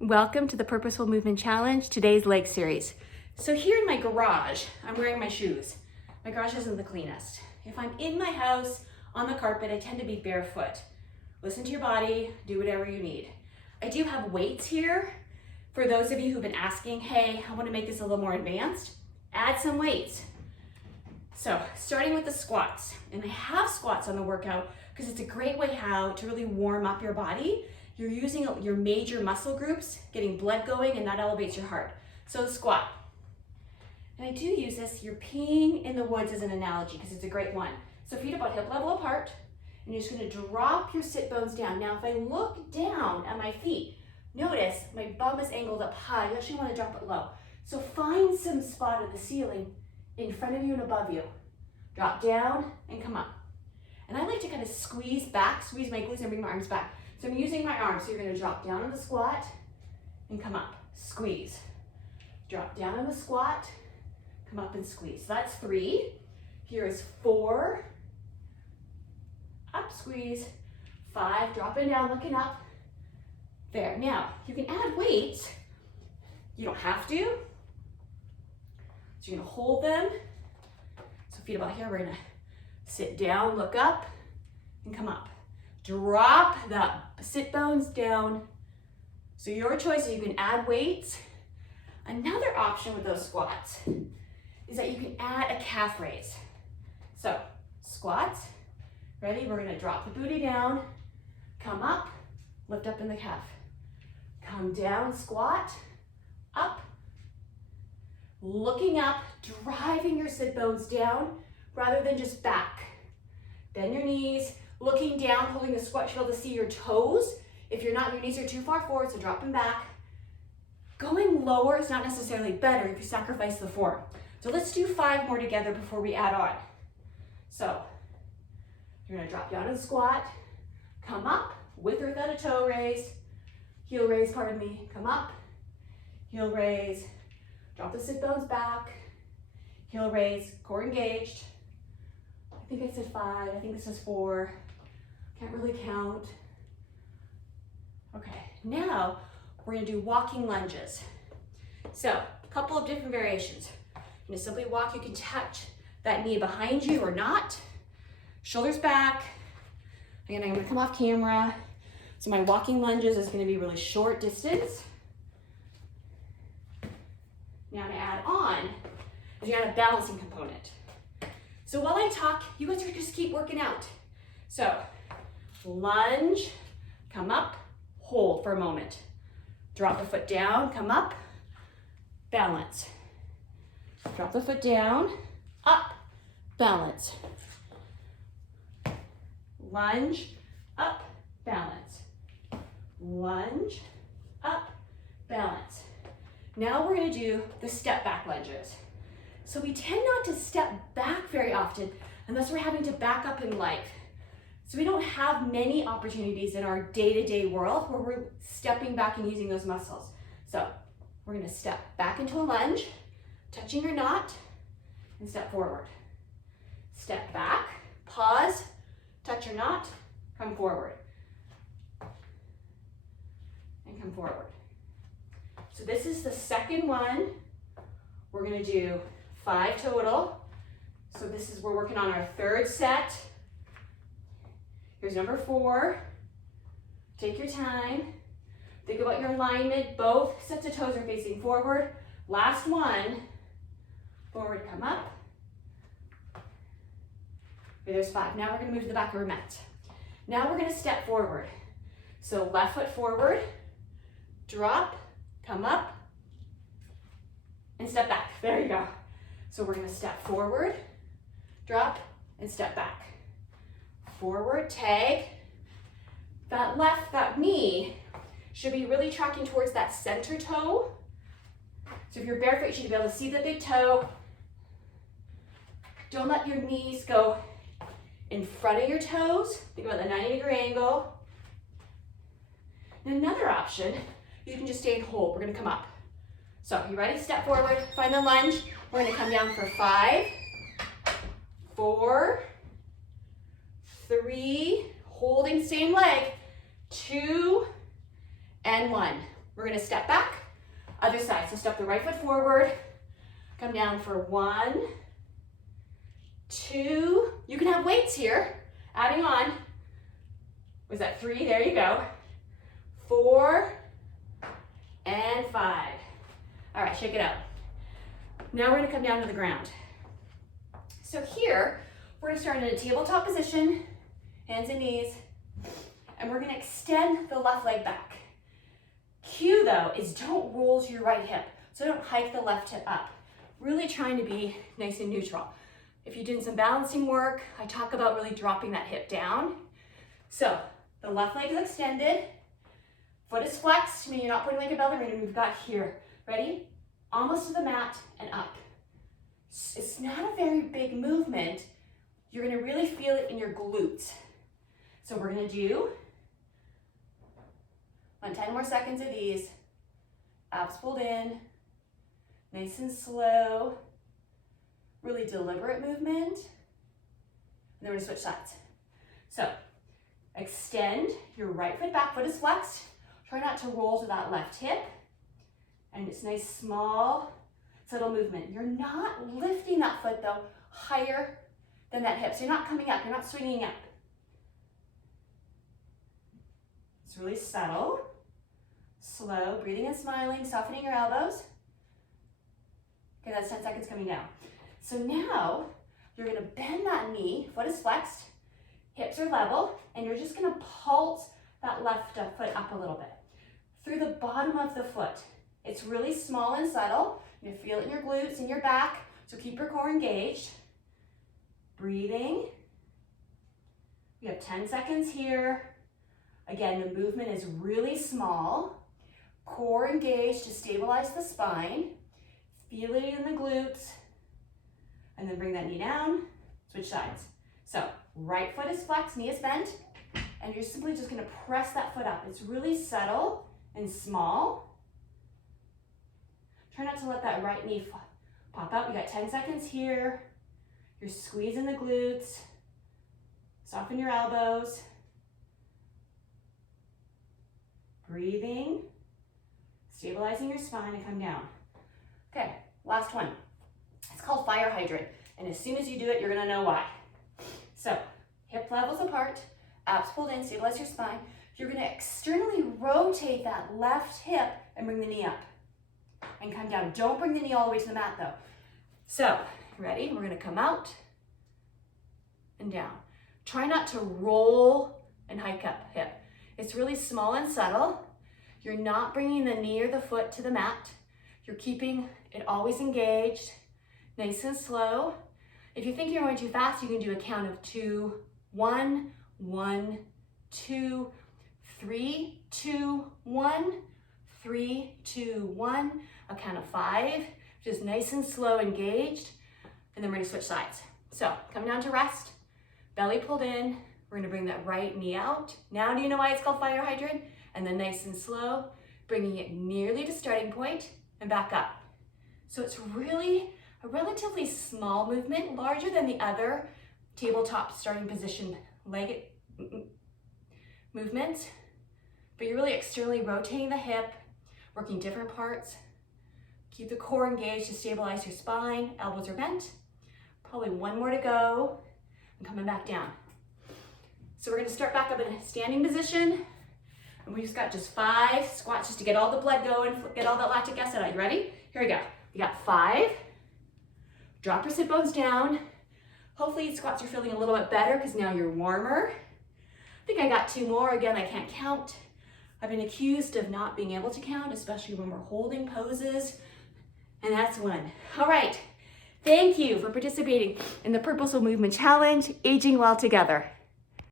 Welcome to the Purposeful Movement Challenge, today's leg series. So here in my garage, I'm wearing my shoes. My garage isn't the cleanest. If I'm in my house, on the carpet, I tend to be barefoot. Listen to your body, do whatever you need. I do have weights here. For those of you who've been asking, hey, I want to make this a little more advanced, add some weights. So starting with the squats, and I have squats on the workout because it's a great way how to really warm up your body. You're using your major muscle groups, getting blood going, and that elevates your heart. So squat. And I do use this, you're peeing in the woods as an analogy because it's a great one. So feet about hip level apart, and you're just gonna drop your sit bones down. Now if I look down at my feet, notice my bum is angled up high. You actually wanna drop it low. So find some spot of the ceiling in front of you and above you. Drop down and come up. And I like to kind of squeeze back, squeeze my glutes and bring my arms back. So I'm using my arms, so you're gonna drop down on the squat and come up, squeeze. Drop down on the squat, come up and squeeze. So that's 3. Here is 4, up, squeeze. 5, dropping down, looking up. There, now you can add weights. You don't have to. So you're gonna hold them. So feet about here, we're gonna sit down, look up, and come up. Drop the sit bones down. So your choice is you can add weights. Another option with those squats is that you can add a calf raise. So squats, ready? We're gonna drop the booty down, come up, lift up in the calf. Come down, squat, up, looking up, driving your sit bones down rather than just back. Bend your knees, looking down, holding the squat, you should be able to see your toes. If you're not, your knees are too far forward, so drop them back. Going lower is not necessarily better if you sacrifice the form. So let's do 5 more together before we add on. So you're gonna drop down in squat, come up, with or without a toe raise, heel raise, pardon me, come up, heel raise, drop the sit bones back, heel raise, core engaged. I think I said 5, I think this is 4. Can't really count. Okay, now we're gonna do walking lunges. So, a couple of different variations. You're gonna simply walk, you can touch that knee behind you or not. Shoulders back. Again, I'm gonna come off camera. So my walking lunges is gonna be really short distance. Now to add on, is you got a balancing component. So while I talk, you guys are just keep working out. So, lunge, come up, hold for a moment. Drop the foot down, come up, balance. Drop the foot down, up, balance. Lunge, up, balance. Lunge, up, balance. Now we're gonna do the step back lunges. So we tend not to step back very often unless we're having to back up in life. So we don't have many opportunities in our day-to-day world where we're stepping back and using those muscles. So we're gonna step back into a lunge, touching or not, and step forward. Step back, pause, touch or not, come forward. And come forward. So this is the second one. We're gonna do 5 total. So this is, we're working on our 3rd set. Here's number 4. Take your time. Think about your alignment. Both sets of toes are facing forward. Last one. Forward, come up. Okay, there's 5. Now we're gonna move to the back of our mat. Now we're gonna step forward. So left foot forward, drop, come up, and step back. There you go. So we're gonna step forward, drop, and step back. Forward, tag. That knee should be really tracking towards that center toe. So if you're barefoot, you should be able to see the big toe. Don't let your knees go in front of your toes. Think about the 90-degree angle. And another option, you can just stay and hold. We're gonna come up. So you ready? Step forward, find the lunge. We're gonna come down for 5, 4, 3, holding same leg, 2, and 1. We're gonna step back, other side. So step the right foot forward, come down for 1, 2, you can have weights here, adding on. Was that 3? There you go. 4, and 5. All right, shake it out. Now we're gonna come down to the ground. So here, we're gonna start in a tabletop position, hands and knees, and we're gonna extend the left leg back. Cue though is don't roll to your right hip. So don't hike the left hip up. Really trying to be nice and neutral. If you're doing some balancing work, I talk about really dropping that hip down. So the left leg is extended, foot is flexed, meaning you're not putting like a ballerina. We've got here, ready? Almost to the mat and up. It's not a very big movement. You're gonna really feel it in your glutes. So we're gonna do 10 more seconds of these. Abs pulled in, nice and slow, really deliberate movement. And then we're gonna switch sides. So extend your right foot, back foot is flexed. Try not to roll to that left hip. And it's nice, small, subtle movement. You're not lifting that foot though higher than that hip. So you're not coming up, you're not swinging up. It's really subtle, slow, breathing and smiling, softening your elbows. Okay, that's 10 seconds coming down. So now you're gonna bend that knee, foot is flexed, hips are level, and you're just gonna pulse that left foot up a little bit through the bottom of the foot. It's really small and subtle. You feel it in your glutes and your back, so keep your core engaged. Breathing. We have 10 seconds here. Again, the movement is really small. Core engaged to stabilize the spine. Feel it in the glutes. And then bring that knee down, switch sides. So right foot is flexed, knee is bent, and you're simply just gonna press that foot up. It's really subtle and small. Try not to let that right knee pop out. You got 10 seconds here. You're squeezing the glutes. Soften your elbows. Breathing. Stabilizing your spine and come down. Okay, last one. It's called fire hydrant. And as soon as you do it, you're gonna know why. So, hip levels apart, abs pulled in, stabilize your spine. You're gonna externally rotate that left hip and bring the knee up. And come down. Don't bring the knee all the way to the mat though. So, ready? We're gonna come out and down. Try not to roll and hike up hip. It's really small and subtle. You're not bringing the knee or the foot to the mat. You're keeping it always engaged, nice and slow. If you think you're going too fast, you can do a count of 2, 1, 1, 2, 3, 2, 1, 3, 2, 1, a count of 5, just nice and slow, engaged, and then we're gonna switch sides. So come down to rest, belly pulled in, we're gonna bring that right knee out. Now do you know why it's called fire hydrant? And then nice and slow, bringing it nearly to starting point and back up. So it's really a relatively small movement, larger than the other tabletop starting position leg movements, but you're really externally rotating the hip, working different parts. Keep the core engaged to stabilize your spine. Elbows are bent. Probably one more to go. And coming back down. So we're gonna start back up in a standing position. And we just got 5 squats just to get all the blood going, get all that lactic acid out. You ready? Here we go. We got 5. Drop your sit bones down. Hopefully squats are feeling a little bit better because now you're warmer. I think I got 2 more. Again, I can't count. I've been accused of not being able to count, especially when we're holding poses. And that's 1. All right. Thank you for participating in the Purposeful Movement Challenge, Aging Well Together.